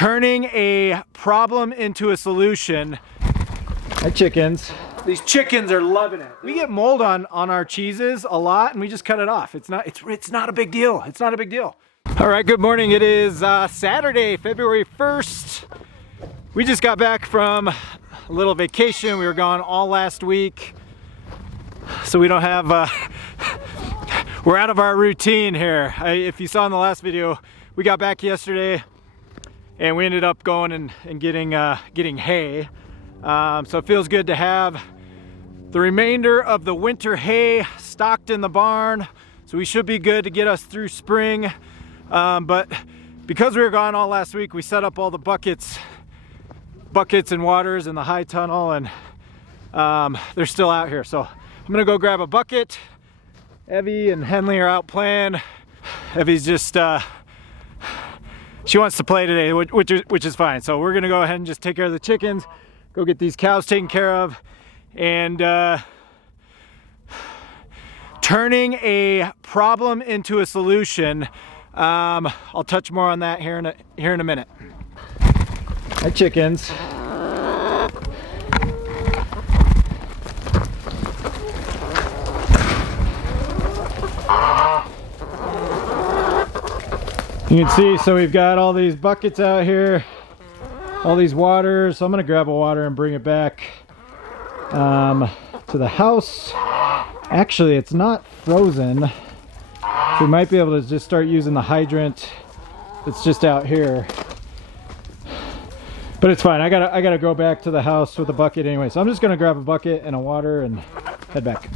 Turning a problem into a solution. Hi, chickens. These chickens are loving it. We get mold on our cheeses a lot, and we just cut it off. It's not a big deal. It's not a big deal. All right, good morning. It is Saturday, February 1st. We just got back from a little vacation. We were gone all last week, so we don't have. We're out of our routine here. If you saw in the last video, we got back yesterday, and we ended up going and getting hay. So it feels good to have the remainder of the winter hay stocked in the barn. So we should be good to get us through spring. But because we were gone all last week, we set up all the buckets and waters in the high tunnel, and they're still out here. So I'm gonna go grab a bucket. Evie and Henley are out playing. Evie's just, she wants to play today, which is fine. So we're gonna go ahead and just take care of the chickens, go get these cows taken care of, and turning a problem into a solution. I'll touch more on that here in a minute. Hi, chickens. You can see, so we've got all these buckets out here, all these waters. So I'm gonna grab a water and bring it back to the house. Actually, it's not frozen. So we might be able to just start using the hydrant that's just out here. But it's fine. I gotta go back to the house with a bucket anyway. So I'm just gonna grab a bucket and a water and head back.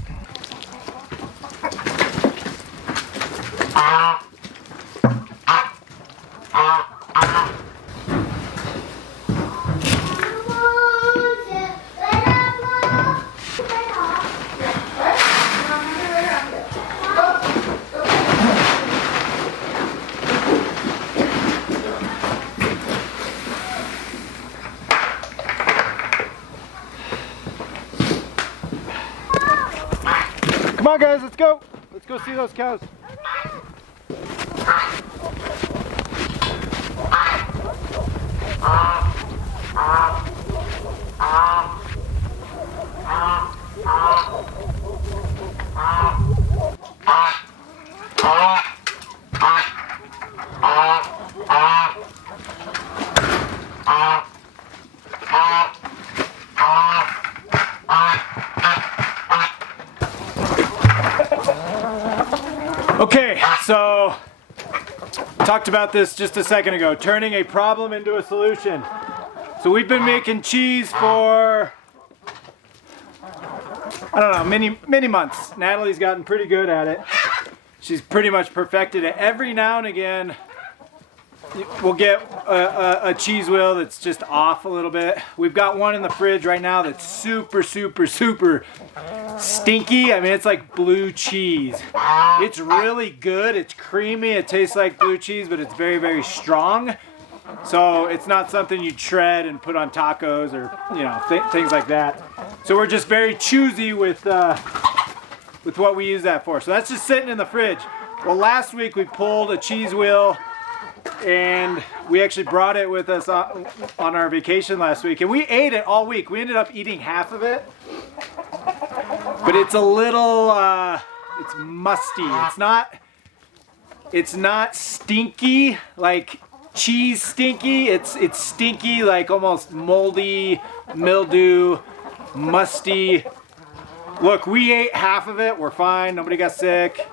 Come on, guys, let's go. Let's go see those cows. Okay, so talked about this just a second ago, turning a problem into a solution. So we've been making cheese for, I don't know, many months. Natalie's gotten pretty good at it. She's pretty much perfected it. Every now and again, we'll get a cheese wheel that's just off a little bit. We've got one in the fridge right now that's super stinky. I mean, it's like blue cheese. It's really good. It's creamy. It tastes like blue cheese, but it's very strong. So it's not something you'd shred and put on tacos or, you know, things like that. So we're just very choosy with what we use that for. So that's just sitting in the fridge. Well, last week we pulled a cheese wheel, and we actually brought it with us on our vacation last week, and we ate it all week. We ended up eating half of it, but it's a little, it's musty. It's not stinky like cheese stinky. It's stinky like almost moldy, mildew, musty. Look, we ate half of it. We're fine. Nobody got sick.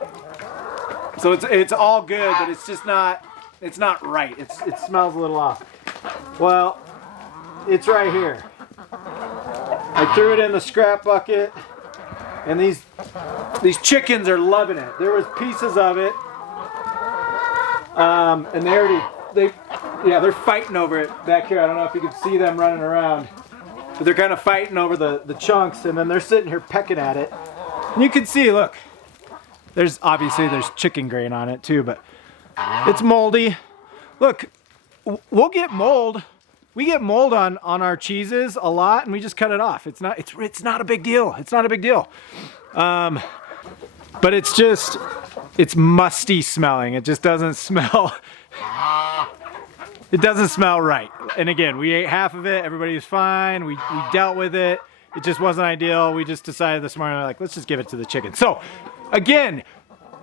So it's all good, but it's just not. It's not right. It smells a little off. Well, it's right here. I threw it in the scrap bucket, and these chickens are loving it. There was pieces of it, and they're fighting over it back here. I don't know if you can see them running around, but they're kind of fighting over the chunks, and then they're sitting here pecking at it. And you can see, look, there's chicken grain on it too, but it's moldy. Look, we'll get mold. We get mold on our cheeses a lot, and we just cut it off. It's not a big deal. It's not a big deal. But it's musty smelling. It just doesn't smell It doesn't smell right. And again, we ate half of it. Everybody's fine. We dealt with it. It just wasn't ideal. We just decided this morning, like, let's just give it to the chicken. So again,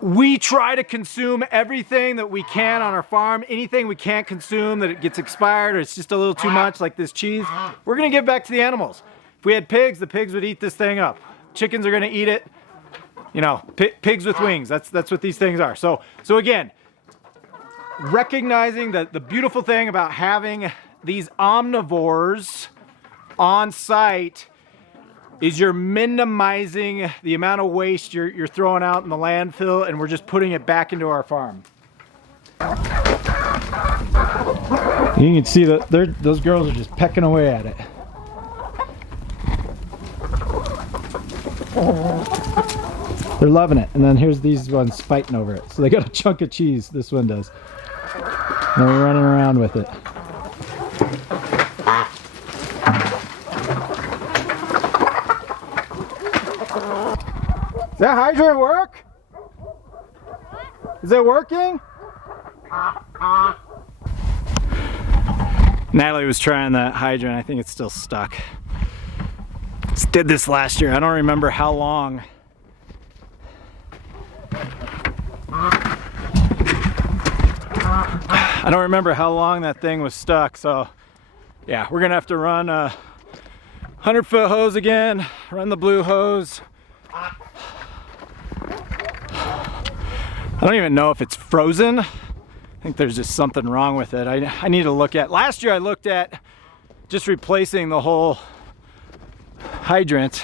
we try to consume everything that we can on our farm. Anything we can't consume that it gets expired or it's just a little too much, like this cheese, we're gonna give back to the animals. If we had pigs, the pigs would eat this thing up. Chickens are gonna eat it. You know, pigs with wings, that's what these things are. So again, recognizing that the beautiful thing about having these omnivores on site is you're minimizing the amount of waste you're throwing out in the landfill, and we're just putting it back into our farm. You can see that those girls are just pecking away at it. They're loving it. And then here's these ones fighting over it. So they got a chunk of cheese, this one does. And they're running around with it. Does that hydrant work? Is it working? Natalie was trying that hydrant. I think it's still stuck. Just did this last year. I don't remember how long. I don't remember how long that thing was stuck. So yeah, we're gonna have to run a 100-foot hose again, run the blue hose. I don't even know if it's frozen. I think there's just something wrong with it. I need to look at. Last year I looked at just replacing the whole hydrant.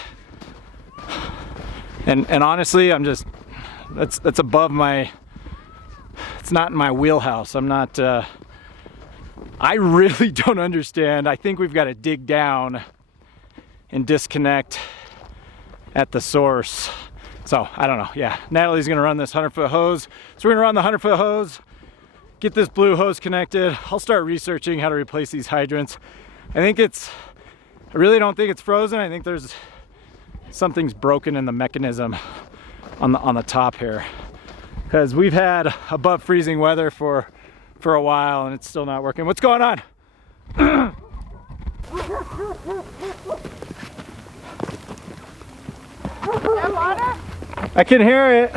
And honestly, I'm just, that's above my, it's not in my wheelhouse. I'm not, I really don't understand. I think we've got to dig down and disconnect at the source. So I don't know. Yeah, Natalie's gonna run this 100-foot hose. So we're gonna run the 100-foot hose, get this blue hose connected. I'll start researching how to replace these hydrants. I really don't think it's frozen. I think there's something's broken in the mechanism on the top here, because we've had above freezing weather for a while and it's still not working. What's going on? Water? I can hear it.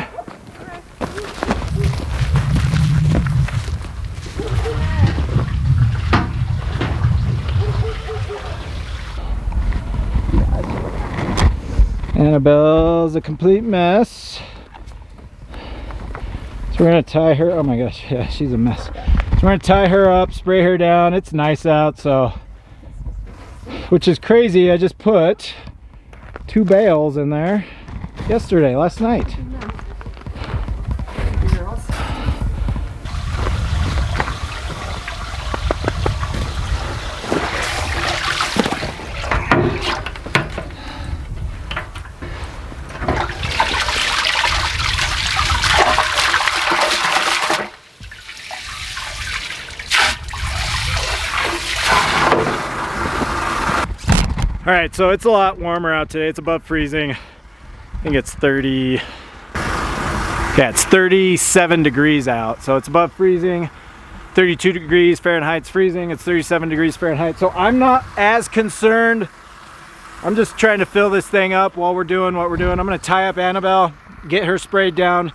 Annabelle's a complete mess. So we're gonna tie her, oh my gosh, yeah, she's a mess. So we're gonna tie her up, spray her down. It's nice out, so, which is crazy. I just put 2 bales in there last night. All right, so it's a lot warmer out today. It's above freezing. I think it's 30, yeah, it's 37 degrees out. So it's above freezing, 32 degrees Fahrenheit's freezing. It's 37 degrees Fahrenheit. So I'm not as concerned. I'm just trying to fill this thing up while we're doing what we're doing. I'm gonna tie up Annabelle, get her sprayed down.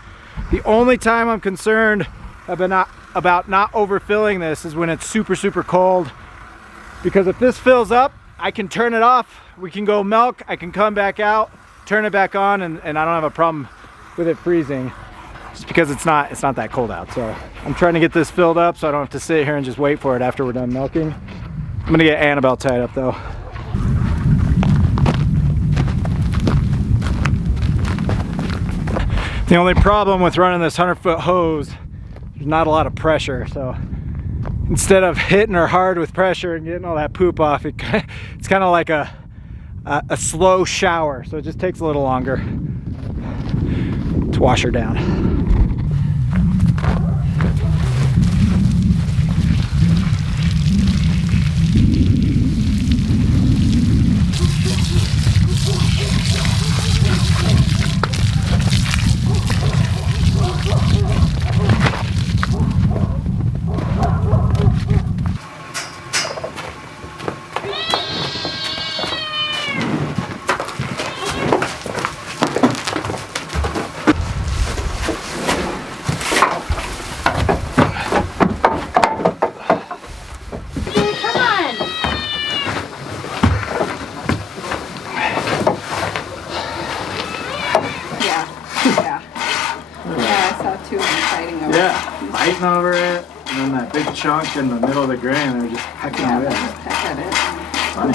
The only time I'm concerned about not overfilling this is when it's super, super cold. Because if this fills up, I can turn it off, we can go milk, I can come back out, turn it back on, and I don't have a problem with it freezing, just because it's not that cold out. So I'm trying to get this filled up so I don't have to sit here and just wait for it after we're done milking. I'm gonna get Annabelle tied up though. The only problem with running this 100-foot hose, there's not a lot of pressure, so instead of hitting her hard with pressure and getting all that poop off, it's kind of like a slow shower, so it just takes a little longer to wash her down. big chunk in the middle of the grain and they're just pecking away. Peck at it. Funny.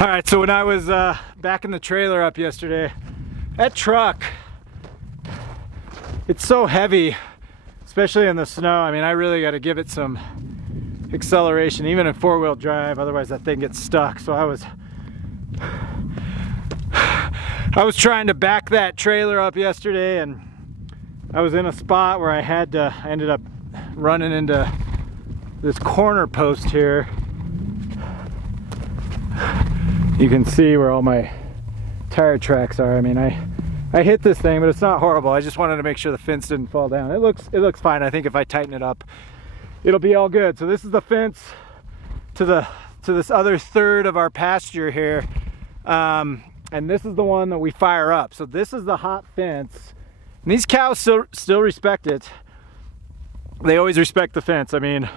All right, so when I was backing the trailer up yesterday, that truck, it's so heavy, especially in the snow. I mean, I really got to give it some acceleration, even in four-wheel drive, otherwise that thing gets stuck. So I was trying to back that trailer up yesterday, and I was in a spot where I ended up running into this corner post here. You can see where all my tire tracks are. I mean, I hit this thing, but it's not horrible. I just wanted to make sure the fence didn't fall down. It looks fine. I think if I tighten it up, it'll be all good. So this is the fence to this other third of our pasture here, and this is the one that we fire up. So this is the hot fence, and these cows still respect it. They always respect the fence. I mean,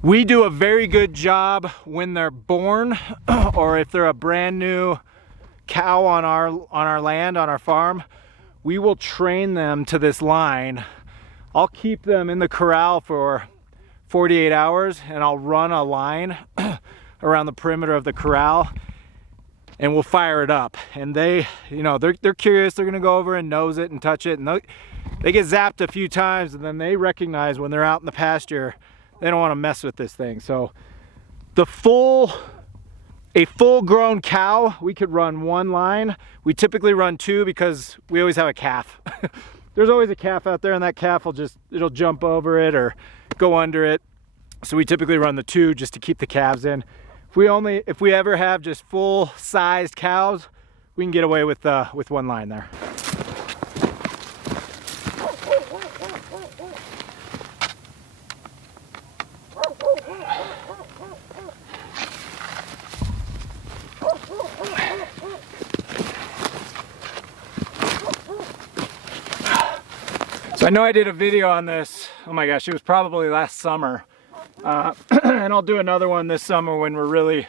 we do a very good job when they're born, or if they're a brand new cow on our land, on our farm. We will train them to this line. I'll keep them in the corral for 48 hours, and I'll run a line around the perimeter of the corral, and we'll fire it up. And they, you know, they're curious. They're gonna go over and nose it and touch it, and they get zapped a few times, and then they recognize when they're out in the pasture, they don't want to mess with this thing. So a full-grown cow, we could run one line. We typically run two because we always have a calf. There's always a calf out there, and that calf it'll jump over it or go under it. So we typically run the two just to keep the calves in. If we ever have just full-sized cows, we can get away with one line there. So I know I did a video on this, oh my gosh, it was probably last summer. And I'll do another one this summer when we're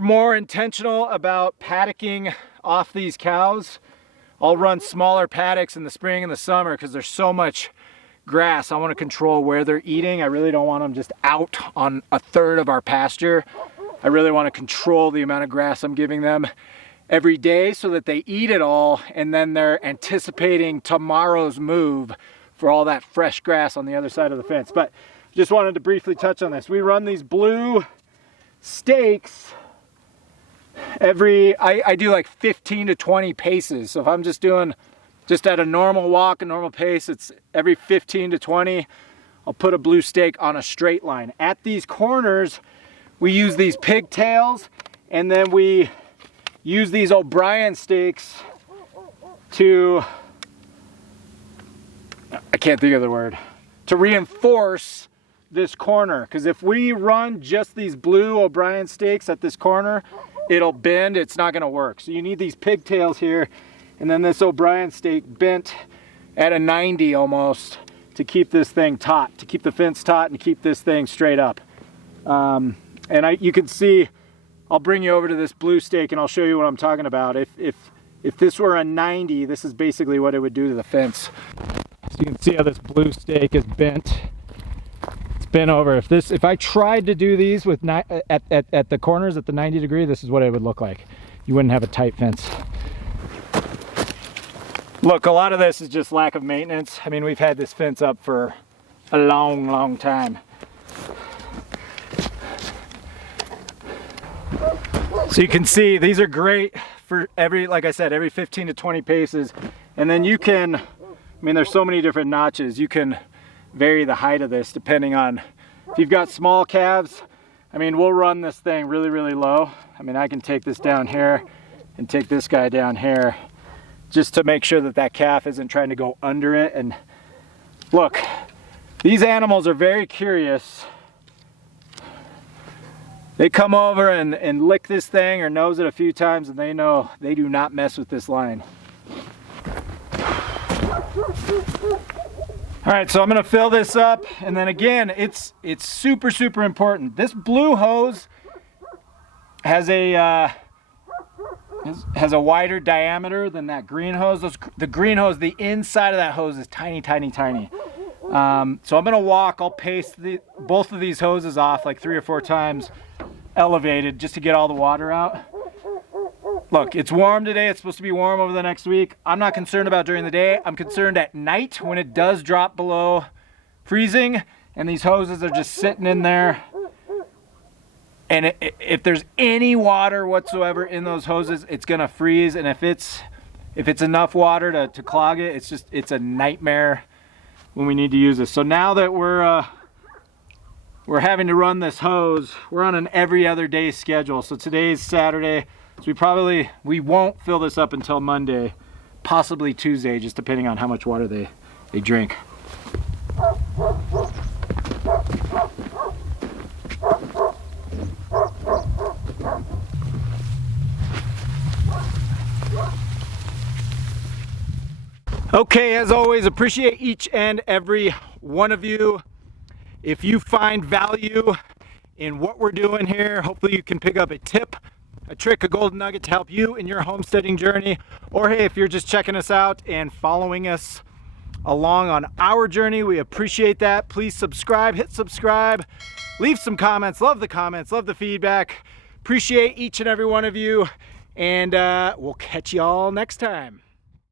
more intentional about paddocking off these cows. I'll run smaller paddocks in the spring and the summer because there's so much grass. I want to control where they're eating. I really don't want them just out on a third of our pasture. I really want to control the amount of grass I'm giving them every day so that they eat it all, and then they're anticipating tomorrow's move for all that fresh grass on the other side of the fence. But just wanted to briefly touch on this. We run these blue stakes I do like 15 to 20 paces. So if I'm just doing at a normal walk, a normal pace, it's every 15 to 20, I'll put a blue stake on a straight line. At these corners, we use these pigtails, and then we use these O'Brien stakes to, I can't think of the word, to reinforce this corner. Because if we run just these blue O'Brien stakes at this corner, it'll bend, it's not gonna work. So you need these pigtails here, and then this O'Brien stake bent at a 90 almost to keep this thing taut, to keep the fence taut and keep this thing straight up. You can see, I'll bring you over to this blue stake and I'll show you what I'm talking about. If this were a 90, this is basically what it would do to the fence. So you can see how this blue stake is bent bent over. If I tried to do these with at the corners at the 90 degree, this is what it would look like. You wouldn't have a tight fence. Look, a lot of this is just lack of maintenance. I mean, we've had this fence up for a long time. So you can see these are great for like I said, every 15 to 20 paces. And then you can, I mean, there's so many different notches. You can vary the height of this depending on, if you've got small calves, I mean, we'll run this thing really low. I mean, I can take this down here and take this guy down here just to make sure that that calf isn't trying to go under it. And look, these animals are very curious. They come over and lick this thing or nose it a few times, and they know they do not mess with this line. All right, so I'm gonna fill this up, and then again, it's super important. This blue hose has a wider diameter than that green hose. The green hose, the inside of that hose is tiny. So I'm gonna walk. I'll paste both of these hoses off like 3 or 4 times, elevated, just to get all the water out. Look, it's warm today. It's supposed to be warm over the next week. I'm not concerned about during the day. I'm concerned at night when it does drop below freezing and these hoses are just sitting in there. And if there's any water whatsoever in those hoses, it's gonna freeze. And if it's enough water to clog it, it's a nightmare when we need to use this. So now that we're having to run this hose, we're on an every other day schedule. So today's Saturday, so we won't fill this up until Monday, possibly Tuesday, just depending on how much water they drink. Okay, as always, appreciate each and every one of you. If you find value in what we're doing here, hopefully you can pick up a tip, a trick, a golden nugget to help you in your homesteading journey. Or hey, if you're just checking us out and following us along on our journey, we appreciate that. Please subscribe, hit subscribe, leave some comments, love the feedback. Appreciate each and every one of you, and we'll catch you all next time.